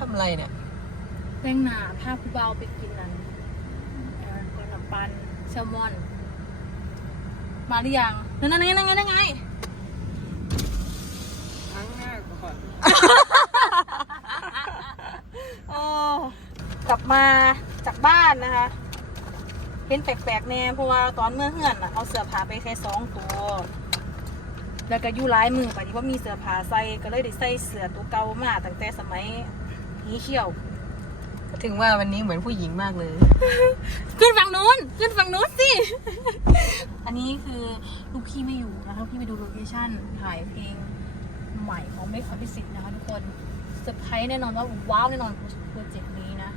ทำอะไรเนี่ยแป้งหนาผ้าผู้เบาไปกินนั้นเอ่อขนมปันแซลมอน มาหรือยัง นั่นนั่นนั่นนั่นนั่นไงครั้งหน้าก่อนโอ้กลับมาจากบ้านนะคะเห็นแปลกๆแน่เพราะว่าตอนเมื่อเฮือนน่ะเอาเสื้อผ้าไปแค่สองตัว แล้วก็อยู่ร้ายมือไปที่ว่ามีเสื้อผ้าใส่ก็เลยได้ใส่เสื้อตัวเก่ามาตั้งแต่สมัย หีเขียว ถึงว่าวันนี้เหมือนผู้หญิงมากเลย ขึ้นฝั่งนู้น ขึ้นฝั่งนู้นสิ อันนี้คือลูกพี่ไม่อยู่นะคะลูกพี่ไปดูโลเคชั่นถ่ายเพลงใหม่ของเมฆขวัญพิสิทธิ์นะคะทุกคนเซอร์ไพรส์แน่นอนว่าว้าวแน่นอนโปรเจกต์นี้นะ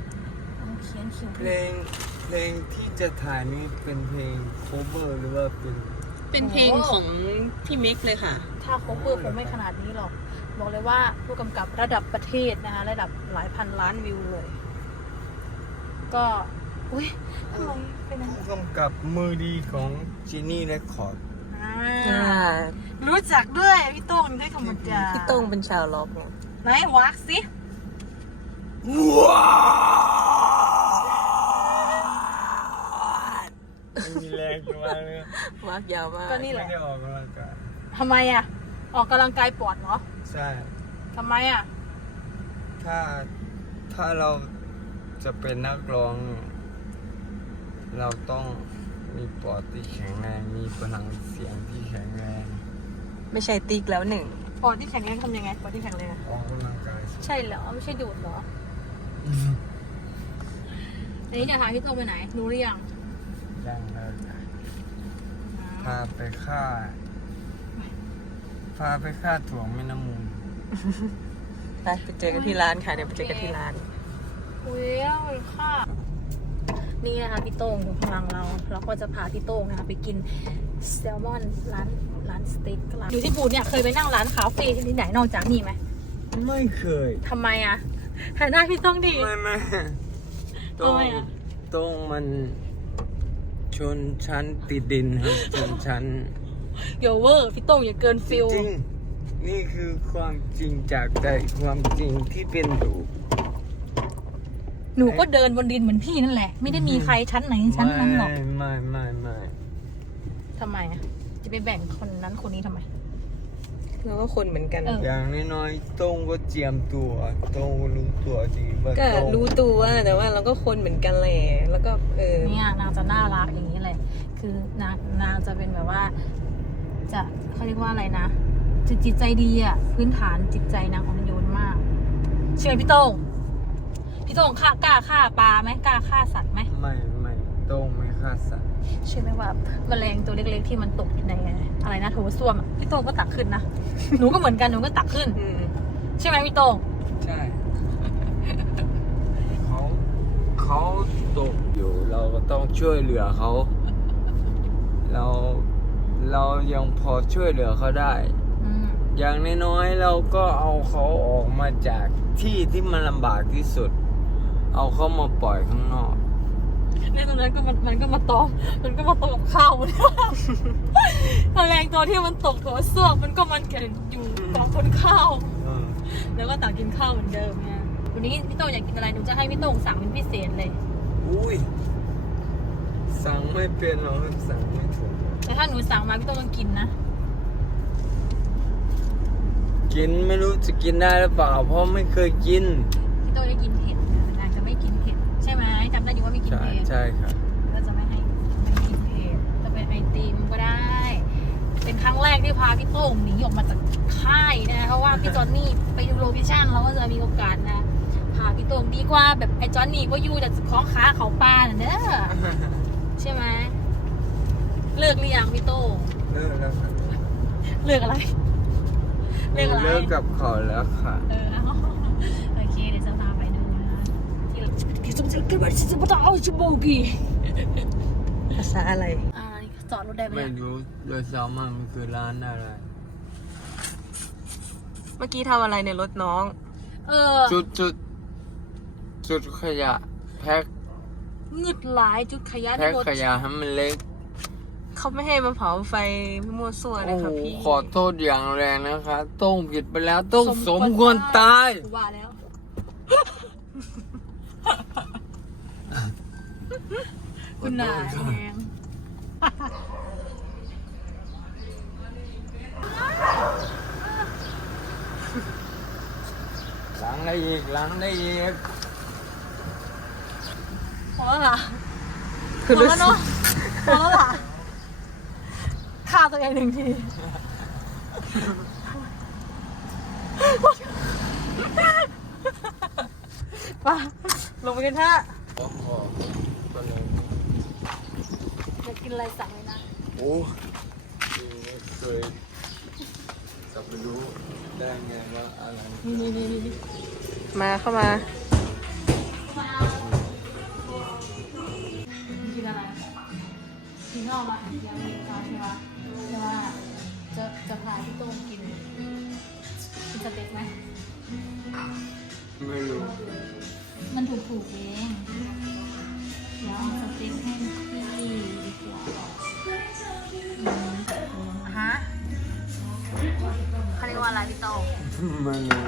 ต้องเขียนคิวเพลงเพลงที่จะถ่ายนี่เป็นเพลง cover หรือว่าเป็นเป็นเพลงของพี่มิกเลยค่ะ ถ้าโคเวอร์คงไม่ขนาดนี้หรอก บอกเลยว่าผู้กำกับระดับประเทศนะคะ ระดับหลายพันล้านวิวเลย ก็ อุ้ยทำไมเป็นอย่างผู้นี้กำกับมือดีของจีนี่เรคคอร์ดอ่าอ่ารู้จักด้วยพี่โต้งได้ธรรมดาพี่โต้งเป็นชาวล็อกไงไหนวักสิว้าวมีแรงมากเลยมากยาวมากก็นี่แหไม่ละได้ออกกำลังกายทำไมอะ ออกกำลังกายปอดเหรอ ใช่ทำไมอะ ถ้าถ้าเราจะเป็นนักร้อง เราต้องมีปอดที่แข็งแรง มีพลังเสียงที่แข็งแรง ไม่ใช่ติ๊กแล้วหนึ่งปอดที่แข็งแรงทำยังไงปอดที่แข็งแรงอะออกกำลังกายใช่เหรอไม่ใช่ดูดเหรออันนี้จะพาพี่โต้งไปไหนรู้หรือยังยังเลยพาไปฆ่า พาไปฆ่าถ่วงแม่น้ำมูลไปไปเจอกันที่ร้านค่ะเดี๋ยวไปเจอกันที่ร้าน อุ้ยเอาเลยค่ะนี่นะคะพี่โต้งอยู่ข้างหลังเราเราก็จะพาพี่โต้งนะคะไปกินแซลมอนร้านร้านสเต็กร้านอยู่ที่ปูนเนี่ยเคยไปนั่งร้านคาเฟ่ที่ไหนนอกจากนี่ไหมไม่เคยทำไมอะหันหน้าพี่โต้งดิ ไม่ไม่ทำไมอะ ตรงมันชนชั้นติดดินครับชนชั้น อย่าเวอร์พี่โต้งอย่าเกินฟิลจริงนี่คือความจริงจากใจความจริงที่เป็นอยู่หนูก็เดินบนดินเหมือนพี่นั่นแหละ ไม่ได้มีใครชั้นไหนชั้นนั้นหรอกไม่ไม่ไม่ไม่ทำไมอะจะไปแบ่งคนนั้นคนนี้ทำไม เราก็คนเหมือนกันเอออย่างน้อยๆโต้งก็เจียมตัวโต้งก็รู้ตัวจริงว่าก็โต้งรู้ตัวแต่ว่าเราก็คนเหมือนกันแหละแล้วก็เออเนี่ยนางจะน่ารักอย่างนี้เลยคือนางนางจะเป็นแบบว่า จะเขาเรียกว่าอะไรนะจะจิตใจดีอะพื้นฐานจิตใจนางอ่อนโยนมาก เชื่อไหมพี่โต้งพี่โต้งฆ่ากล้าฆ่าปลาไหมกล้าฆ่าสัตว์ไหมไม่ไม่โต้งไม่ฆ่าสัตว์เชื่อไหมว่าแมลงตัวเล็กๆที่มันตกอยู่ในอะไรนะโถส้วมอะพี่โต้งก็ตักขึ้นนะหนูก็เหมือนกันหนูก็ตักขึ้นอืมใช่ไหมพี่โต้งใช่เขาเขาตกอยู่เราก็ต้องช่วยเหลือเขาเรา เรายังพอช่วยเหลือเขาได้ อืมอย่างน้อยๆเราก็เอาเขาออกมาจากที่ที่มันลำบากที่สุด เอาเขามาปล่อยข้างนอกในตรงนั้นก็มันมันก็มาตอมมันก็มาตกกับข้าวมันแมลงตัวที่มันตกโถส้วมมันก็มันกันอยู่กองคนข้าวเออแล้วก็ตักกินข้าวเหมือนเดิมไงวันนี้พี่โต้งอยากกินอะไรหนูจะให้พี่โต้งสั่งเป็นพิเศษเลย อุ้ย สั่งไม่เป็นหรอกสั่งไม่ถูก แต่ถ้าหนูสั่งมาพี่โต้งต้องกินนะ กินไม่รู้จะกินได้หรือเปล่า เพราะไม่เคยกิน พี่โต้งได้กินเผ็ดนางจะไม่กินเผ็ดใช่ไหมจำได้อยู่ว่าไม่กินใช่เผ็ด ใช่ครับ ก็จะไม่ให้ไม่กินเผ็ดจะเป็นไอติมก็ได้ เป็นครั้งแรกที่พาพี่โต้งหนีออกมาจากค่ายนะเพราะว่าพี่จอนนี่ไปดูโลเคชั่นเราก็จะมีโอกาสนะ พาพี่โต้งดีกว่าแบบไอจอนนี่ก็อยู่แต่ของขาเขาปลาน่ะเด้อ ใช่ไหมเลิกหรือยังพี่โต้งเลิกแล้วครับเลิกอะไร เลิกอะไร เลิกกับเขาแล้วค่ะเออเอาโอเคเดี๋ยวจะพาไปดูนะที่ที่สมศักดิ์เป็นที่จะมาต่อชิโบกีภาษาอะไรอ่าจอดรถได้ไหมไม่เนี่ยรู้โดยซ้ำมันคือร้านอะไร เมื่อกี้ทำอะไรในรถน้อง เออ จุดจุดจุดขยะแพ็ค งึดหลายจุดขยะในแพ็ครถขยะให้มันเล็ก เขาไม่ให้มาเผาไฟมั่วซั่วเลโอ้ยโหค่ะพี่ขอโทษอย่างแรงนะคะต้องผิดไปแล้วต้องสมควรตายกูว่าแล้วคุณหนาแดงล้างได้อีกล้างได้อีก พอแล้วเหรอคือพอรู้แล้วสึเนาะกพอแล้วเหรอฆ่าตัวเองหนึ่งทีไป่ะลงไปกันเถอะโอ้โหก็เลยอยากกินอะไรสั่งเลยนะโอ้ยังไม่เคยจะไปรู้ได้ไงว่าอะไรนี่นี่นี่นี่มาเข้ามา กินข้าวมายังไม่ข้าวใช่ไหมแต่ว่าจะจะพาพี่โต้งกินกินสเต็กไหม ไม่รู้มันถูกถูกๆเองเดี๋ยวเอาสเต็กให้พี่ดีกว่าอืมฮะเขาเรียกว่าอะไรพี่โต้งไม่รู้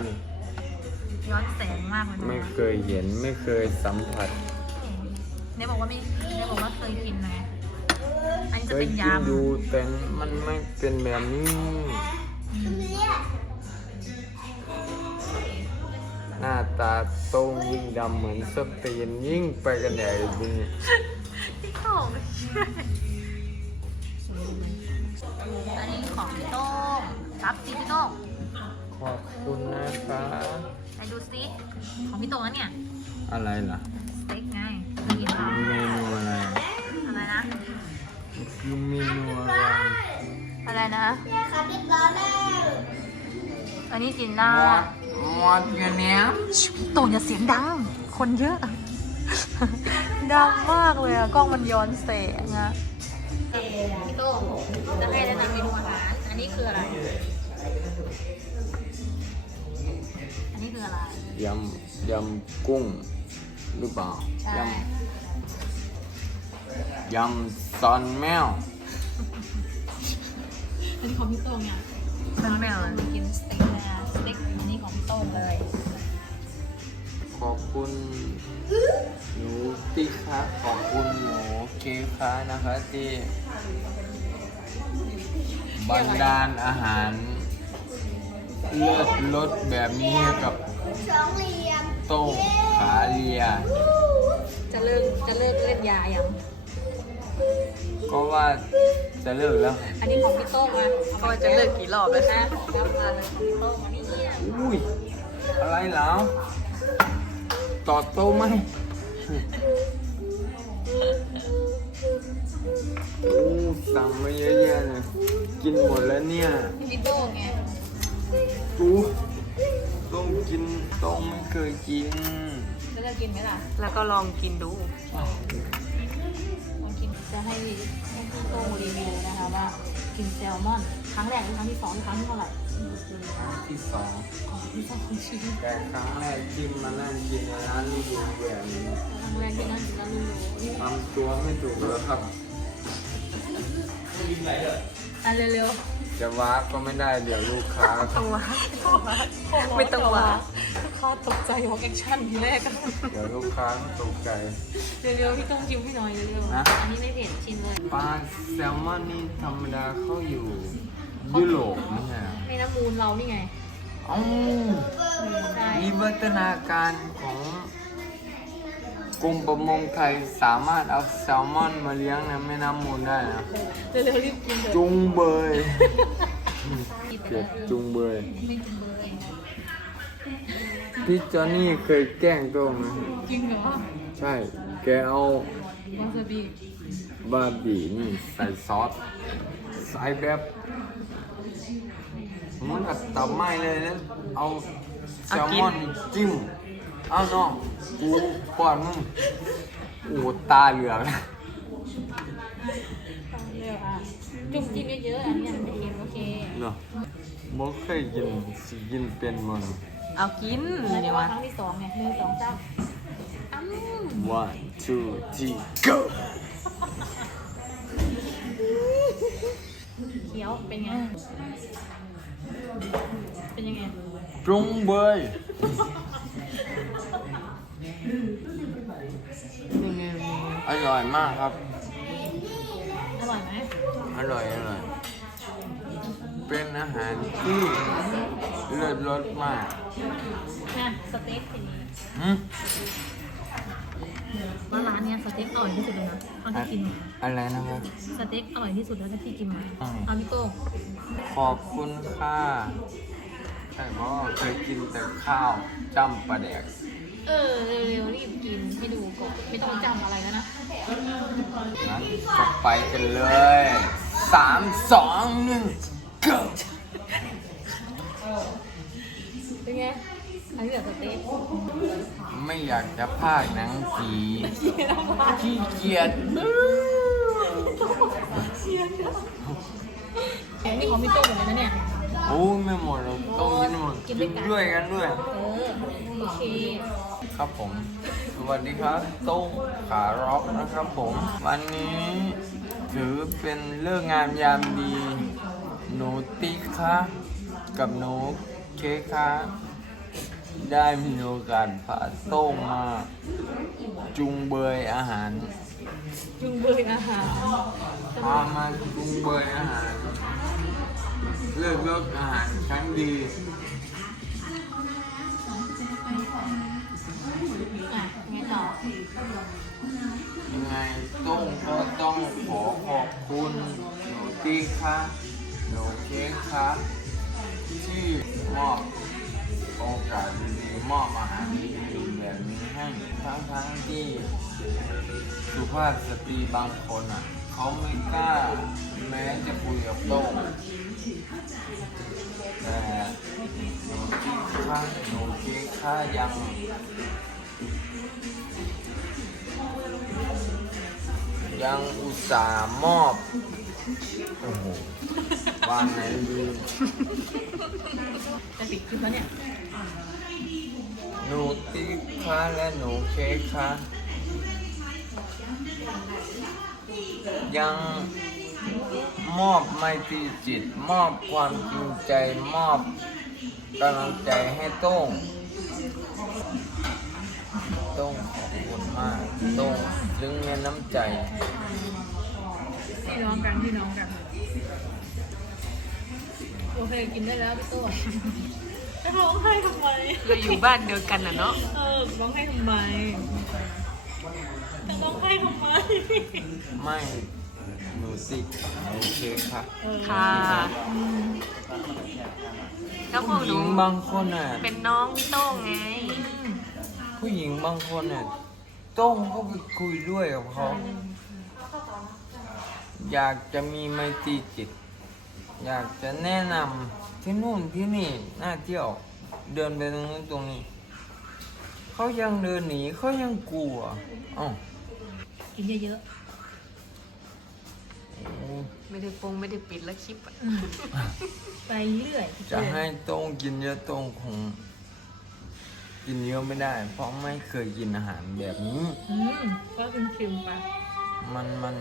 ย้อนแสงมากเลยไม่นะเคยเห็นไม่เคยสัมผัส เนี่ยบอกว่าไม่เนี่ยบอกว่าเคยกินไงอันนี้เค จะยเป็นกินยำดูแต่มันไม่เป็นแบบนี้หน้าตาโต้งยิ่งดำเหมือนสเตีนยิ่งไปกันใหญ่บุญที่โต้งอันนี้ของพี่โต้งรับสิพี่โต้งขอบคุณนะคะไหนดูสิของพี่โต้งนะเนี่ย อะไรล่ะ อันนี้กินได้หมดกันเนี้ยพี่โต้งอย่าเสียงดัง คนเยอะ ดังมากเลยอะกล้องมันย้อนแสงอะพี่โต้งจะให้แนะนำเมนูอาหาร อันนี้คืออะไร อันนี้คืออะไร ยำยำกุ้งหรือเปล่าใช่ ยำยำซอนแมวอันนี้ของพี่โต้งเนี่ย มันไม่เอากินสเต็กนะ สเต็กอันนี้ของพี่โต้งเลย ขอบคุณหนูติ๊กคะขอบคุณหนูเคคะนะคะที่บันดาลอาหารเลิศรสแบบนี้ให้กับโต้งขาเลีย จะเลิกจะเลิกเล่นยายัง ก็ว่าจะเลิกแล้ว อันนี้ของพี่โต้งมาก็จะเลิกกี่รอบแล้วนะรับมาเลยของพี่โต้งมานี่เนี่ย อุ้ย อะไรแล้วต่อโต้ไหมโอ้สั่งมาเยอะแยะเลยกินหมดแล้วเนี่ยพี่โต้งไงกูต้องกินต้องไม่เคยกินแล้วจะกินไหมล่ะแล้วก็ลองกินดูลองกินจะให้ให้พี่โต้งรีวิวนะคะว่ากินแซลมอน ครั้งแรกหรือครั้งที่สองหรือครั้งที่เท่าไหร่ ที่สองของที่สองชีวิตแต่ครั้งแรกที่มานั่งกินในร้านลูกดูแบบนี้ครั้งแรกที่นั่งกินแล้วรู้รู้ทำตัวไม่ถูกแล้วครับอะเร็วจะว้าก็ไม่ได้เดี๋ยวลูกค้าต้องวาๆไม่ต้องวาลูกค้าตกใจของแอคชั่นทีแรกเดี๋ยวลูกค้าตกใจเร็วๆพี่ต้องชิมให้หน่อยเร็วๆอันนี้ไม่เผ็ดชิมเลยปลาแซลมอนนี่ธรรมดาเข้าอยู่ ยุโรปไม่ใช่เหรอในน้ำมูลเรานี่ไงเอ้าใช่วิวัฒนาการของกรมประมงไทยสามารถเอาแซลมอนมาเลี้ยงในแม่น้ำมูลได้นะเร็วๆรีบกินเถอะจุงเบยกินไปเจ็เลบยจุงเบยไม่กินเลยพี่จอนนี่เคยแกล้งโต้งไหมจริงเหรอใช่ แกเอาวาซาบิบาร์บีนี่ใส่ซอสใส่แบบเห มันกับตับไหม้เลยแล้วเอาแซลมอนนี่จิ้มเอาน้องกูป้อนมึงโอ้ตาเหลือกเร็วอะจุ่มจิ้มเยอะๆอันนี้ไม่เค็มโอเคเนาะบ่เคยกินสิกินเป็นมันเอากินแล้วนี่ก็วะครั้งที่สองเนี่ยหนึ่งสองสามอ้ำ one two three go เคี้ยวเป็นไงเป็นยังไงจุงเบยเป็นไงอร่อยมากครับ อร่อยไหมอร่อยอร่อย เป็นอาหารที่เลิศรสมากนะสเต็กทีนี้หืมว่าร้านเนี้ยสเต็กอร่อยที่สุดเลยนะเอาที่กินมาอะไรนะครับ สเต็กอร่อยที่สุดแล้วที่กินมาอืมเอาพี่โต้งขอบคุณค่ะ ใช่เพราะว่าเคยกินแต่ข้าวจำปลาแดกเออเร็วๆรีบกินให้ดูก่อนไม่ต้องจำอะไรแล้วนะงั้นก็ไปกันเลยสามสองหนึ่ง go เป็นไงอันนี้แบบสเต็กไม่อยากจะพากหนังผีขี้เกียจแกนี่ของพี่โต้งหมดเลยนะเนี่ย โอ้ยไม่หมดหรอกต้องกินหมดกิกินนด้วยกันด้วยกันด้วย เออโอเค ครับผม สวัสดีครับโต้งขาร็อกนะครับผม วันนี้ถือเป็นเลิกษ์งามยามดีหนูติ๊กคะกับหนูเค้กคะได้มีโอกาสพาโต้งมา จุงเบยอาหาร จุงเบยอาหารพามาจุงเบยอาหาร เลือกเลือกอาหารชั้นดีอะไงต่อยังไงต้องก็ต้องขอขอบคุณหนูติ๊กคะหนูเค้กคะที่มอบโอกาสดีๆมอบอาหารดีๆแบบนี้ให้ทั้งๆที่สุภาพสตรีบางคนอะ เขาไม่กล้าแม้จะคุยกับโต้งแต่หนูกิ๊กค่ะหนูเก๊กค่ะยังยังอุตส่าห์มอบโอ้โหวางไหนดีจะปิดคลิปแล้วเนี่ย หนูติ๊กค่ะและหนูเค้กค่ะ ยังมอบไมตรีจิต มอบความจริงใจมอบกำลังใจให้โต้งโต้งขอบคุณมากโต้งซึ้งในน้ำใจพี่น้องกันพี่น้องกันโอเคกินได้แล้วพี่โต้งจะร้องไห้ทำไมเราอยู่บ้านเดียวกันอะเนาะเออร้องไห้ทำไม จะร้องไห้ทำไมไม่หนูติ๊กหนูเค้กค่ะค่ะ แล้วพวกหหญินูงบางคนอะ เป็นน้องพี่โต้งไง ผู้หญิงบางคนอะโต้องเข้าไปคุยด้วยกับเขา อยากจะมีไมตรีจิต อยากจะแนะนำที่นู่นที่นี่น่าเที่ยว เดินไปตรงนู้นตรงนี้ เขายังเดินหนีเขายังกลัวอ๋อกินเยอะโอ้ไม่ได้ปงไม่ได้ปิดแล้วคลิปอะๆไปเรื่อยจะให้โต้งกินเยอะโต้งคงกินเยอะไม่ได้ เพราะไม่เคยกินอาหารแบบนี้อืมก็เป็นคิมไปมันมัน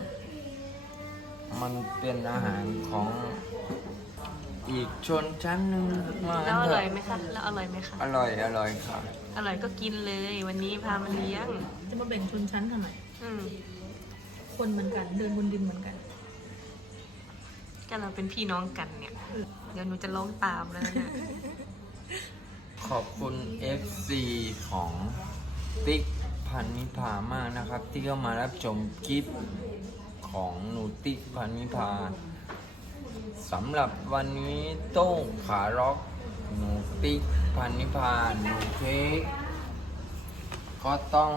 มันเป็นอาหารของ อีกชนชั้นหนึ่งว่าแล้วงั้อนเถร่อยไหมคะแล้วอร่อยไหมคะ อร่อยอร่อยค่ะ อร่อยก็กินเลยวันนี้พามาเลี้ยง จะมาแบ่งชนชั้นทำไม อืมคนเหมือนกัน เดินบนดินเหมือนกันก็เราเป็นพี่น้องกันเนี่ย เดี๋ยวหนูจะร้องตามแล้วนะเนี่ยขอบคุณ FC ของติ๊กพันนิพามากนะครับ ที่เข้ามารับชมคลิปของหนูติ๊กพันนิพา สำหรับวันนี้โต้งขาล็อกหนูติ๊กพันนิพานหนูเค้กก็ต้อง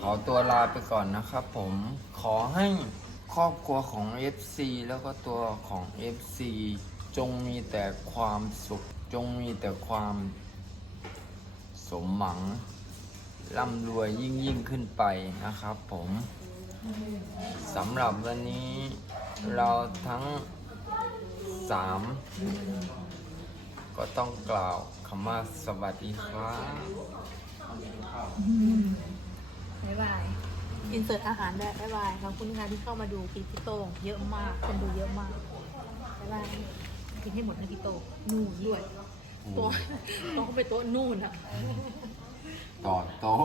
ขอตัวลาไปก่อนนะครับผมขอให้ครอบครัวของ FC แล้วก็ตัวของ FC จงมีแต่ความสุข จงมีแต่ความสมหวังร่ำรวยยิ่งยิ่งขึ้นไปนะครับผมสำหรับวันนี้ เราทั้งสามก็ต้องกล่าวคำว่าสวัสดีครับบ๊ายบายอินเสิร์ตอาหารด้วยบ๊ายบายขอบคุณค่ะที่เข้ามาดูคลิปพี่โต้งเยอะมาก คนดูเยอะมากบ๊ายบายกินให้หมดนะพี่โต้งนู่นด้วยโต๊ะโต๊ะเขาไปโต๊ะนู่นอะต่อโต๊ะ